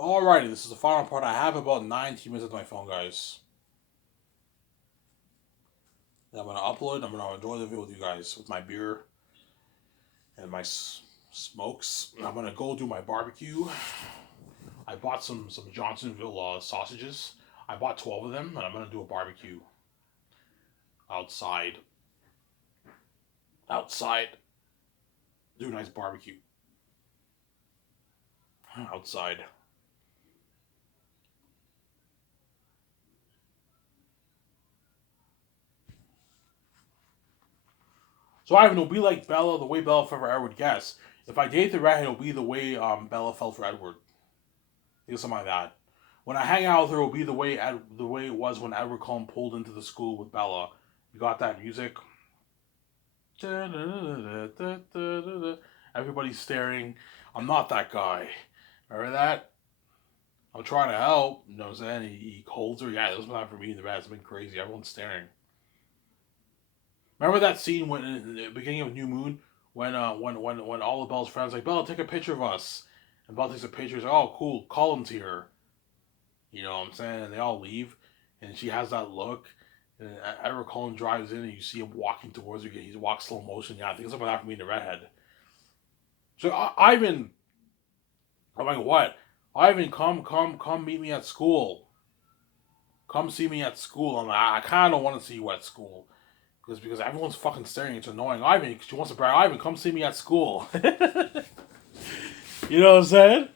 Alrighty, this is the final part. I have about 19 minutes of my phone, guys. And I'm gonna upload. I'm gonna enjoy the video with you guys with my beer and my smokes. I'm gonna go do my barbecue. I bought some Johnsonville sausages. I bought 12 of them, and I'm gonna do a barbecue outside. Outside, do a nice barbecue outside. So Ivan, it'll be like Bella, the way Bella fell for Edward. Guess if I date the redhead, it'll be the way Bella fell for Edward. Something like that. When I hang out with her, it'll be the way it was when Edward Cullen pulled into the school with Bella. You got that music? Everybody's staring. I'm not that guy. Remember that? I'm trying to help. You know what I'm saying? He holds her. Yeah, it was not for me in the bed. It's been crazy. Everyone's staring. Remember that scene when in the beginning of New Moon when all of Bella's friends like Bella, take a picture of us, and Bella takes a picture. She's like, oh, cool, Cullen's here. You know what I'm saying? And they all leave, and she has that look. And Edward Cullen drives in, and you see him walking towards her. He walks slow motion. Yeah, I think it's something that for me in the redhead. So Ivan, I'm like, what? Ivan, come, meet me at school. Come see me at school. I'm like, I kind of don't want to see you at school. Because everyone's fucking staring. It's annoying. Ivan, she wants to brag. Ivan, come see me at school. You know what I'm saying?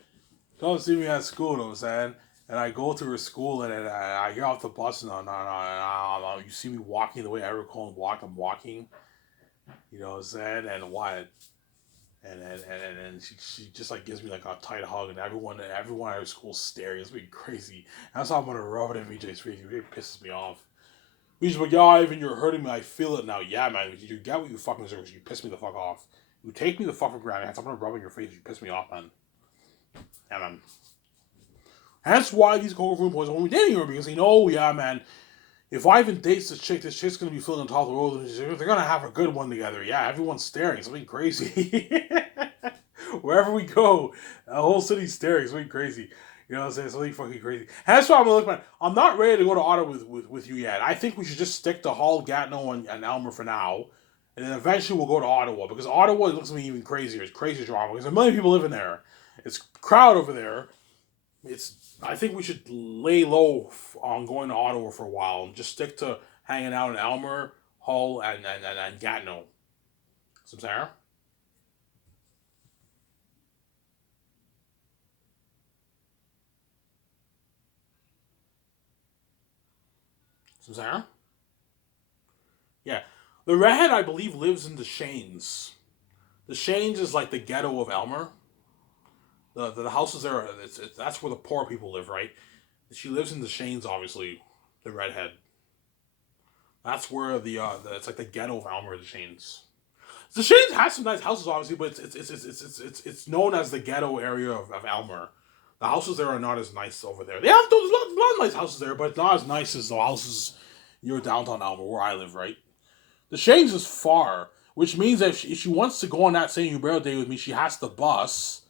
Come see me at school. You know what I'm saying? And I go to her school, and I get off the bus, and you see me walking the way Eric Cohen walked. I'm walking. You know what I'm saying? And what? And she just like gives me like a tight hug, and everyone at her school's staring. It's been crazy. That's how I'm gonna rub it in VJ's face. It really pisses me off. He's like, yeah, Ivan, you're hurting me. I feel it now. Yeah, man. You get what you fucking deserve. You piss me the fuck off. You take me the fuck for granted. I'm gonna rub in your face. You piss me off, man. Yeah, man. That's why these cold room boys only dating her because they know, yeah, man. If Ivan dates this chick's gonna be feeling on top of the world. They're gonna have a good one together. Yeah, everyone's staring. Something crazy. Wherever we go, the whole city's staring. Something crazy. You know what I'm saying? Something fucking crazy. And that's why I'm gonna look, man. I'm not ready to go to Ottawa with you yet. I think we should just stick to Hull, Gatineau, and Elmer for now. And then eventually we'll go to Ottawa. Because Ottawa looks to me even crazier. It's crazy drama. Because a million people living there. It's crowd over there. It's. I think we should lay low on going to Ottawa for a while. And just stick to hanging out in Elmer, Hull, and Gatineau. Some Sarah? Some Sarah? Yeah. The redhead, I believe, lives in the Shanes. The Shanes is like the ghetto of Elmer. The houses there, that's where the poor people live, right? She lives in the Shanes, obviously, the redhead. That's where it's like the ghetto of Elmer, the Shanes. The Shanes has some nice houses, obviously, but it's known as the ghetto area of Elmer. The houses there are not as nice over there. They have those lot of nice houses there, but not as nice as the houses near downtown Elmer, where I live, right? The Shanes is far, which means that if she wants to go on that St. Hubert day with me, she has to bus.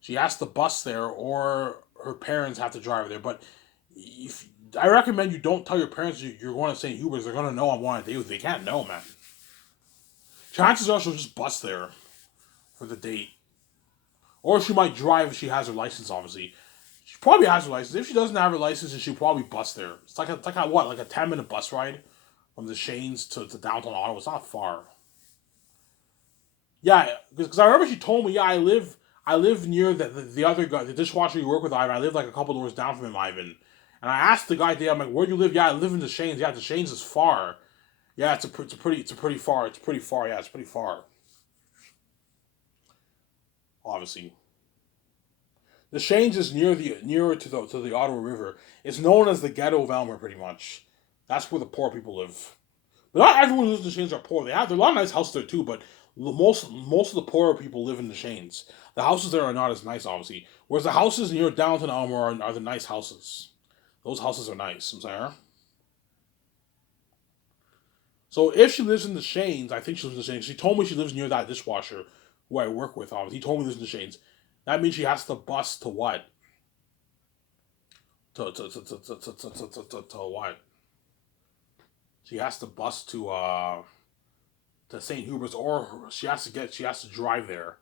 She has to bus there, or her parents have to drive her there. But if I recommend you don't tell your parents you're going to St. Hubert's, they're going to know I'm on a date with you. They can't know, man. Chances are she'll just bus there for the date. Or she might drive if she has her license, obviously. She probably has her license. If she doesn't have her license, then she'll probably bus there. It's like a what? Like a 10-minute bus ride from the Shanes to downtown Ottawa. It's not far. Yeah, because I remember she told me, yeah, I live near the other guy, the dishwasher you work with, Ivan. I live like a couple doors down from him, Ivan. And I asked the guy there, I'm like, where do you live? Yeah, I live in the Shanes. Yeah, the Shanes is far. Yeah, it's a pretty far. It's pretty far. Yeah, it's pretty far. Obviously, the Shanes is nearer to the Ottawa River. It's known as the ghetto of Elmer, pretty much. That's where the poor people live. But not everyone who lives in the Shanes are poor. There are a lot of nice houses there too, but most of the poorer people live in the Shanes. The houses there are not as nice, obviously. Whereas the houses near downtown Elmer are the nice houses. Those houses are nice. I'm sorry. So if she lives in the Shanes, I think she lives in the Shanes. She told me she lives near that dishwasher who I work with. Obviously, he told me lives in the Shanes. That means she has to bus to what? to what? She has to bus to St. Hubert's, or she has to drive there.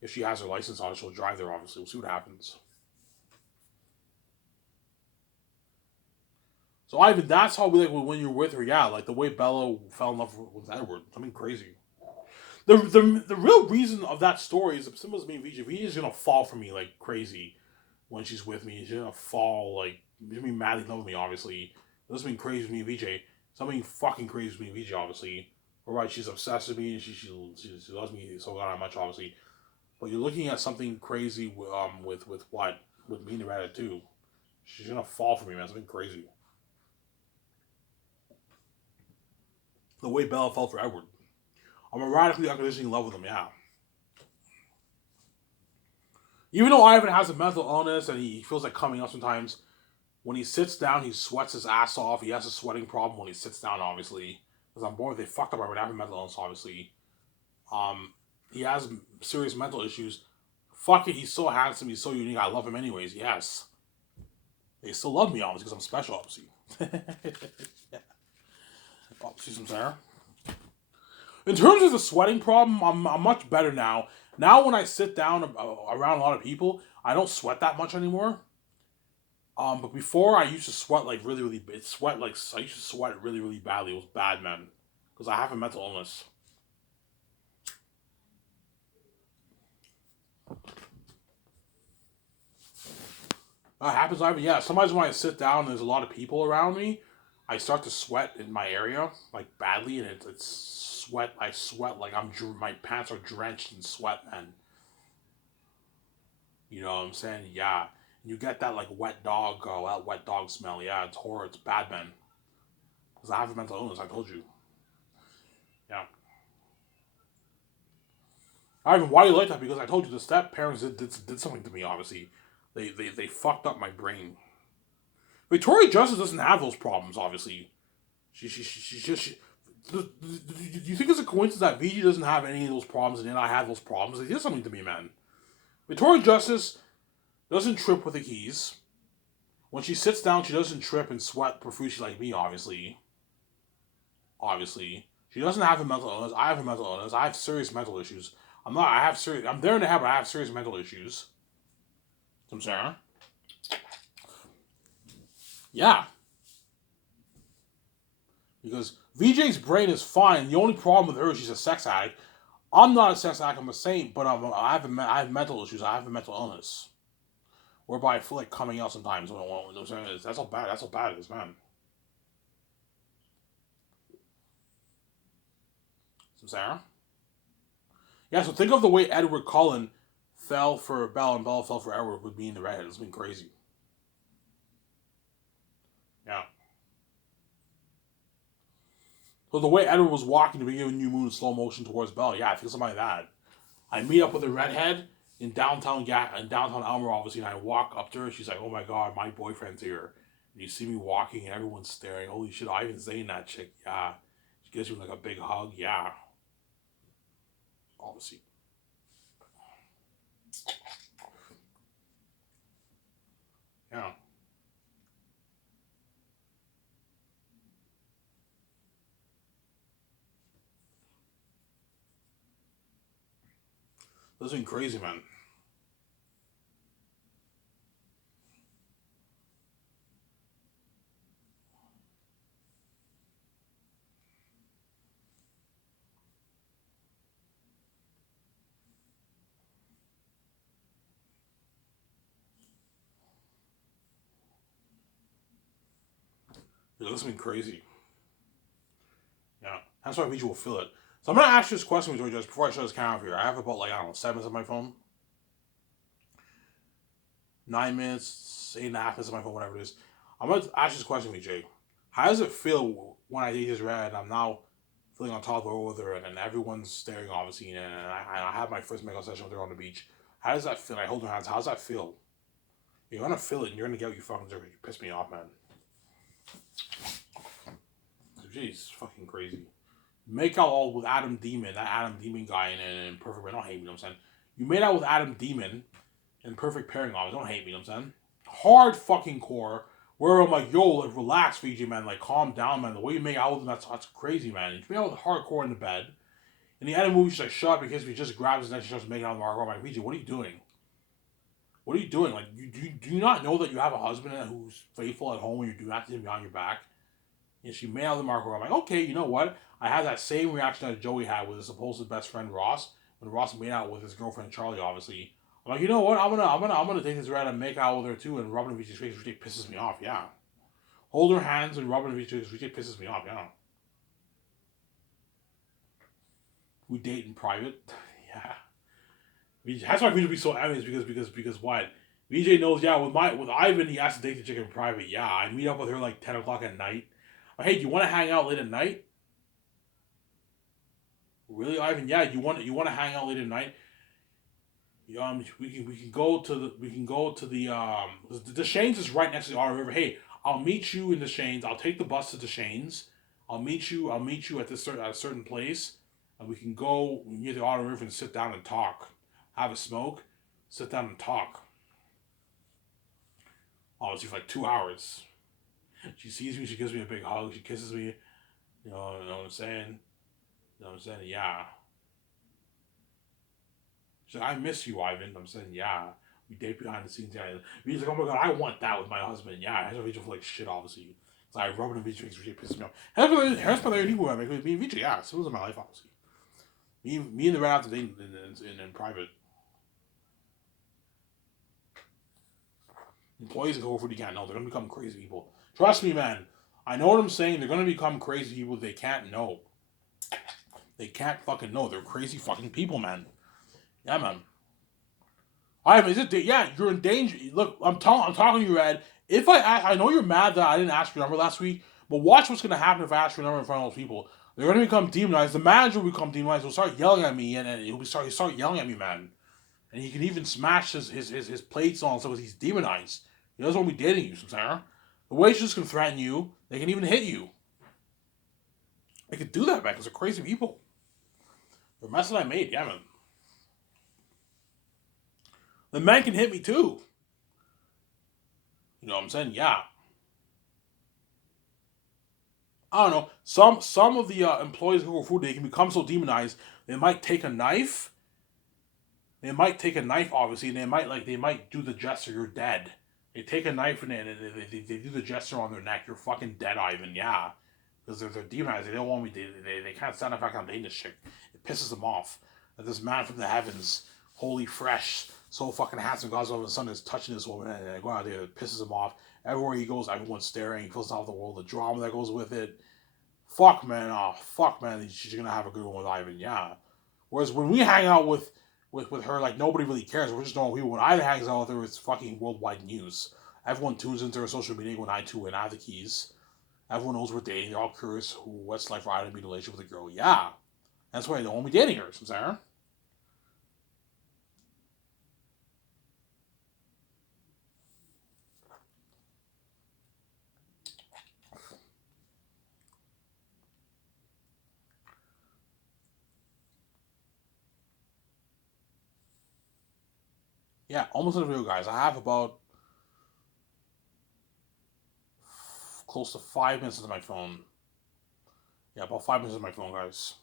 If she has her license on, she'll drive there. Obviously, we'll see what happens. So Ivan, that's how we like when you're with her. Yeah, like the way Bella fell in love with Edward. Something crazy. The real reason of that story is the simple as me and VJ. VJ is gonna fall for me like crazy when she's with me. She's gonna fall like she's gonna be madly in love with me. Obviously, this being crazy with me and VJ. Something fucking crazy with me and VJ. Obviously, all right. She's obsessed with me and she loves me so god much. Obviously, but you're looking at something crazy with what with me and Reddit too. She's gonna fall for me, man. Something crazy. The way Bella fell for Edward. I'm radically unconditionally in love with him. Yeah. Even though Ivan has a mental illness and he feels like coming up sometimes, when he sits down, he sweats his ass off. He has a sweating problem when he sits down, obviously. Because I'm born, they fucked up Ivan having mental illness, obviously. He has serious mental issues. Fuck it, he's so handsome, he's so unique. I love him anyways, yes. They still love me, obviously, because I'm special, obviously. Yeah. Oh, see some Sarah? In terms of the sweating problem, I'm much better now. Now when I sit down around a lot of people, I don't sweat that much anymore. But before I used to sweat like really, really bad. I used to sweat really, really badly. It was bad, man, because I have a mental illness. That happens, Ivan. Yeah, sometimes when I sit down, and there's a lot of people around me. I start to sweat in my area like badly, and it's sweat. I sweat like my pants are drenched in sweat, man. You know what I'm saying? Yeah. You get that like that wet dog smell. Yeah, it's horrible. It's bad, man. Because I have a mental illness. I told you. Yeah. Ivan, why do you like that? Because I told you the step parents did something to me. Obviously, they fucked up my brain. Victoria Justice doesn't have those problems. Obviously, she just. Do you think it's a coincidence that VG doesn't have any of those problems and then I have those problems? They did something to me, man. Victoria Justice doesn't trip with the keys. When she sits down, she doesn't trip and sweat profusely like me, obviously. Obviously. She doesn't have a mental illness. I have a mental illness. I have serious mental issues. I'm there in the head, but I have serious mental issues. I'm sorry. Yeah. Because VJ's brain is fine. The only problem with her is she's a sex addict. I'm not a sex addict, I'm a saint, but I have mental issues. I have a mental illness. Whereby I feel like coming out sometimes. That's how bad. That's how bad it is, man. Some Sarah? Yeah, so think of the way Edward Cullen fell for Belle and Belle fell for Edward with being the redhead. It's been crazy. Yeah. So the way Edward was walking to be giving New Moon in slow motion towards Belle, yeah, I feel something like that. I meet up with a redhead in downtown Elmer, obviously, and I walk up to her. She's like, "Oh my god, my boyfriend's here." And you see me walking, and everyone's staring. Holy shit, Ivan Zane, that chick. Yeah, she gives me like a big hug. Yeah, obviously. Yeah, this has been crazy, man. Yeah, this has been crazy. Yeah, that's why Vijay will feel it. So I'm gonna ask you this question, Vijay, just before I shut this camera off here. I have about like I don't know 7 minutes on my phone, 9 minutes, 8.5 minutes on my phone, whatever it is. I'm gonna ask you this question, Vijay. How does it feel when I date this red and I'm now feeling on top of her with her and everyone's staring obviously and I have my first makeup session with her on the beach? How does that feel? I hold her hands. How does that feel? You're gonna feel it and you're gonna get what you fucking deserve. You piss me off, man. Jeez, fucking crazy. Make out all with Adam Demon, that Adam Demon guy in Perfect. Don't hate me, you know what I'm saying? You made out with Adam Demon in Perfect Pairing, obviously. Don't hate me, you know what I'm saying? hard fucking core. Where I'm like, yo, like relax, VJ man, like calm down, man. The way you make out with him, that's crazy, man. You make out with hardcore in the bed. In the end of the movie, she's like, shut up, because we just grabs his neck, she starts making out with Margot. I'm like, VJ, what are you doing? What are you doing? Like, do you not know that you have a husband who's faithful at home when you do not to him behind your back? And she made out with Margot. I'm like, okay, you know what? I had that same reaction that Joey had with his supposed best friend Ross when Ross made out with his girlfriend Charlie. Obviously, I'm like, you know what? I'm gonna take this red and make out with her too. And rubbing VJ's face, VJ pisses me off. Yeah, hold her hands and rubbing VJ's face, VJ pisses me off. Yeah, we date in private. Yeah, that's why VJ be so envious because what? VJ knows. Yeah, with Ivan, he has to date the chick in private. Yeah, I meet up with her like 10 o'clock at night. Hey, do you want to hang out late at night? Really, Ivan? Yeah, you want to hang out late at night? We can go to the Shanes is right next to the Otter River. Hey, I'll meet you in the Shanes. I'll take the bus to the Shanes. I'll meet you at at a certain place, and we can go near the Otter River and sit down and talk, have a smoke, sit down and talk. Obviously for like 2 hours. She sees me. She gives me a big hug. She kisses me. You know what I'm saying? You know what I'm saying? Yeah. She's like, I miss you, Ivan. I'm saying, yeah. We date behind the scenes. Yeah. He's like, oh my god, I want that with my husband. Yeah. I have to feel like shit, obviously. So I rub it in Vijay because Vijay pisses me off. Here's my anymore. I make me and Vijay, yeah. So it was in my life, obviously. Me and the red after dating in private. Employees at Whole Food, you can't know. They're going to become crazy people. Trust me, man. I know what I'm saying. They're going to become crazy people. They can't know. They can't fucking know. They're crazy fucking people, man. Yeah, man. Is it? Yeah, you're in danger. Look, I'm talking to you, Ed. If I know you're mad that I didn't ask your number last week, but watch what's gonna happen if I ask your number in front of those people. They're gonna become demonized. The manager will become demonized. He'll start yelling at me, and he'll start yelling at me, man. And he can even smash his plates on so he's demonized. He doesn't want to be dating you, Sarah. The waitresses can threaten you. They can even hit you. They could do that, man, because they're crazy people. The mess that I made, yeah, man. The men can hit me too. You know what I'm saying? Yeah. I don't know. Some of the employees who are food, they can become so demonized. They might take a knife. They might take a knife, obviously, and they might do the gesture. You're dead. They take a knife and they do the gesture on their neck. You're fucking dead, Ivan. Yeah, because they're demonized. They don't want me. They can't stand up back on dating this chick. It pisses them off that this man from the heavens, holy fresh, so fucking handsome, God's over the sun is touching this woman, and they go out there. It pisses him off. Everywhere he goes, everyone's staring. He feels out the world, the drama that goes with it. Fuck, man. Oh, fuck, man. She's gonna have a good one with Ivan. Yeah. Whereas when we hang out with her, like nobody really cares. We're just normal people. When Ivan hangs out with her, it's fucking worldwide news. Everyone tunes into her social media when I tune in. I have the keys. Everyone knows we're dating. They're all curious what's like for Ivan to be in a relationship with a girl. Yeah. That's why they don't want me dating her, Sarah. Yeah, almost in a video, guys. I have about close to 5 minutes into my phone. Yeah, about 5 minutes into my phone, guys.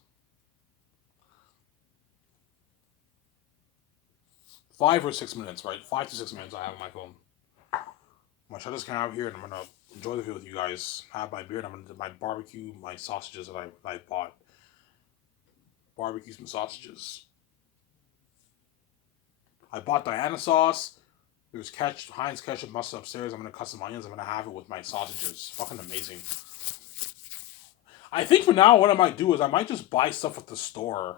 5 or 6 minutes, right? 5 to 6 minutes I have on my phone. I'm gonna shut this camera out here and I'm gonna enjoy the video with you guys. Have my beer and I'm gonna do my barbecue, my sausages that I bought. Barbecue some sausages. I bought Diana sauce. There's Heinz ketchup mustard upstairs. I'm gonna cut some onions. I'm gonna have it with my sausages. Fucking amazing. I think for now, what I might do is I might just buy stuff at the store.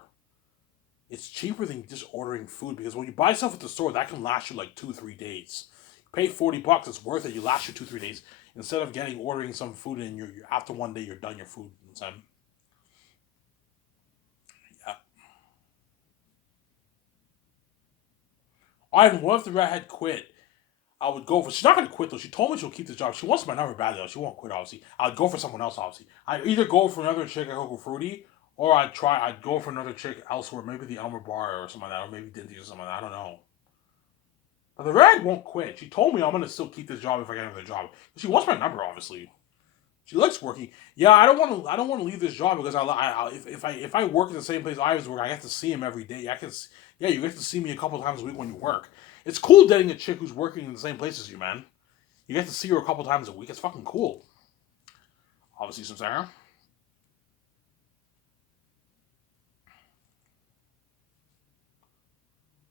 It's cheaper than just ordering food because when you buy stuff at the store, that can last you like 2-3 days. You pay $40, it's worth it. You last you 2-3 days instead of ordering some food and you're after one day you're done your food. Yeah. Ivan, what if the redhead quit? I would go for. She's not gonna quit though. She told me she'll keep the job. She wants my number badly though. She won't quit obviously. I'd go for someone else obviously. I'd either go for another chick at Coco Fruity, or I'd go for another chick elsewhere. Maybe the Elmer Bar or something like that, or maybe Dinty's or something like that. I don't know. But the red won't quit. She told me I'm gonna still keep this job if I get another job. She wants my number, obviously. She likes working. Yeah, I don't want to. I don't want to leave this job because if I work at the same place I was working, I get to see him every day. Yeah, you get to see me a couple times a week when you work. It's cool dating a chick who's working in the same place as you, man. You get to see her a couple times a week. It's fucking cool. Obviously, some Sarah.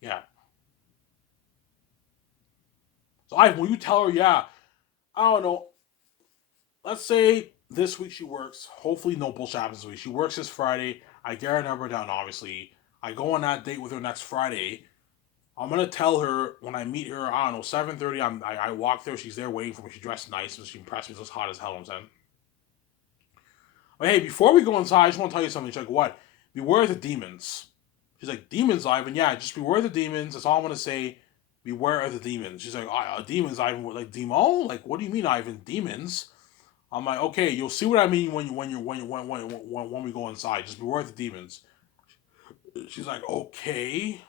Yeah. So will you tell her? Yeah. I don't know. Let's say this week she works. Hopefully, no bullshit happens this week. She works this Friday. I get her number down. Obviously, I go on that date with her next Friday. I'm gonna tell her when I meet her. I don't know, 7:30. I walk there. She's there waiting for me. She dressed nice, and she impressed me. It's hot as hell. I'm saying. But hey, before we go inside, I just want to tell you something. She's like, what? Beware the demons. She's like, demons, Ivan. Yeah, just beware the demons. That's all I'm gonna say. Beware of the demons. She's like, demons, Ivan. Like demo? Like, what do you mean, Ivan? Demons? I'm like, okay, you'll see what I mean when we go inside. Just beware the demons. She's like, okay.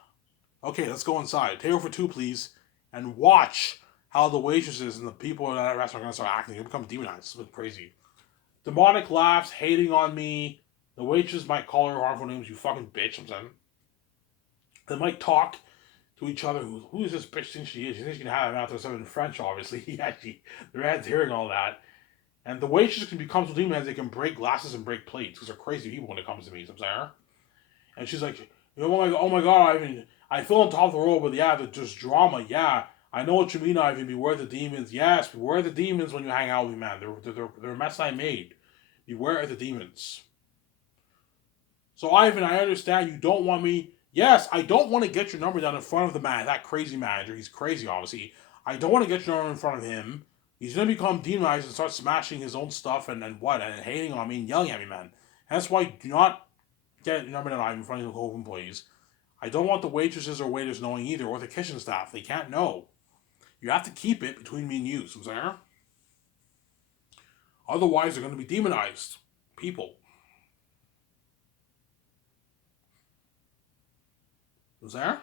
Okay, let's go inside. Table for two, please. And watch how the waitresses and the people in that restaurant are going to start acting. It becomes demonized. It's crazy. Demonic laughs, hating on me. The waitress might call her harmful names, you fucking bitch, I'm saying. They might talk to each other. Who is this bitch think she is? She thinks she can have him after something in French, obviously. Yeah, their head's hearing all that. And the waitress can become so demons they can break glasses and break plates because they're crazy people when it comes to me, I'm saying. And she's like, oh my god, Ivan, I feel on top of the world, but yeah, there's drama. Yeah, I know what you mean, Ivan. Beware the demons. Yes, beware the demons when you hang out with me, man. They're a mess I made. Beware the demons. So, Ivan, I understand you don't want me. Yes, I don't want to get your number down in front of the man, that crazy manager. He's crazy, obviously. I don't want to get your number in front of him. He's going to become demonized and start smashing his own stuff and hating on me and yelling at me, man. That's why do not get your number down in front of the Cove employees. I don't want the waitresses or waiters knowing either, or the kitchen staff. They can't know. You have to keep it between me and you, Suzanne. Otherwise, they're going to be demonized people. Suzanne?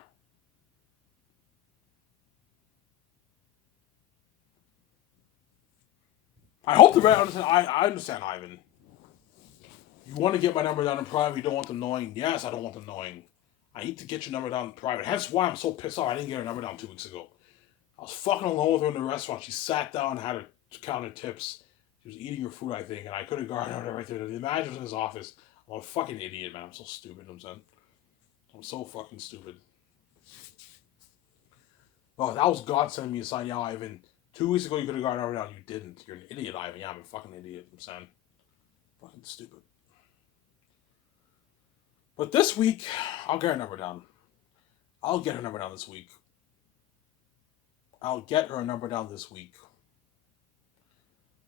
I hope the red understand. I understand, Ivan. You want to get my number down in private. You don't want them knowing. Yes, I don't want them knowing. I need to get your number down in private. That's why I'm so pissed off. I didn't get her number down 2 weeks ago. I was fucking alone with her in the restaurant. She sat down and had her counter tips. She was eating her food, I think, and I could have guarded her right there. The manager was in his office. I'm a fucking idiot, man. I'm so stupid, I'm saying. I'm so fucking stupid. Oh, that was God sending me a sign. Yeah, Ivan. 2 weeks ago, you could have guarded her down. You didn't. You're an idiot, Ivan. Yeah, I'm a fucking idiot, I'm saying. Fucking stupid. But this week, I'll get her number down. I'll get her number down this week. I'll get her number down this week.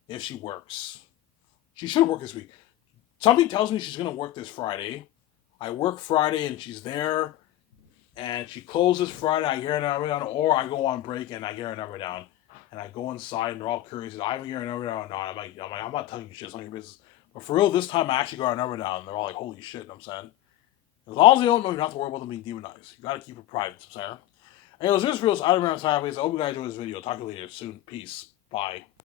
If she works. She should work this week. Something tells me she's going to work this Friday. I work Friday and she's there. And she closes Friday. I get her number down. Or I go on break and I get her number down. And I go inside and they're all curious. I haven't get her number down. No, I'm not telling you shit. It's not your business. But for real, this time I actually got her number down. They're all like, holy shit, I'm saying. As long as they don't know, you don't have to worry about them being demonized. You got to keep it private, I'm saying. Anyways, this video's out of my sideways. I hope you guys enjoyed this video. Talk to you later soon. Peace. Bye.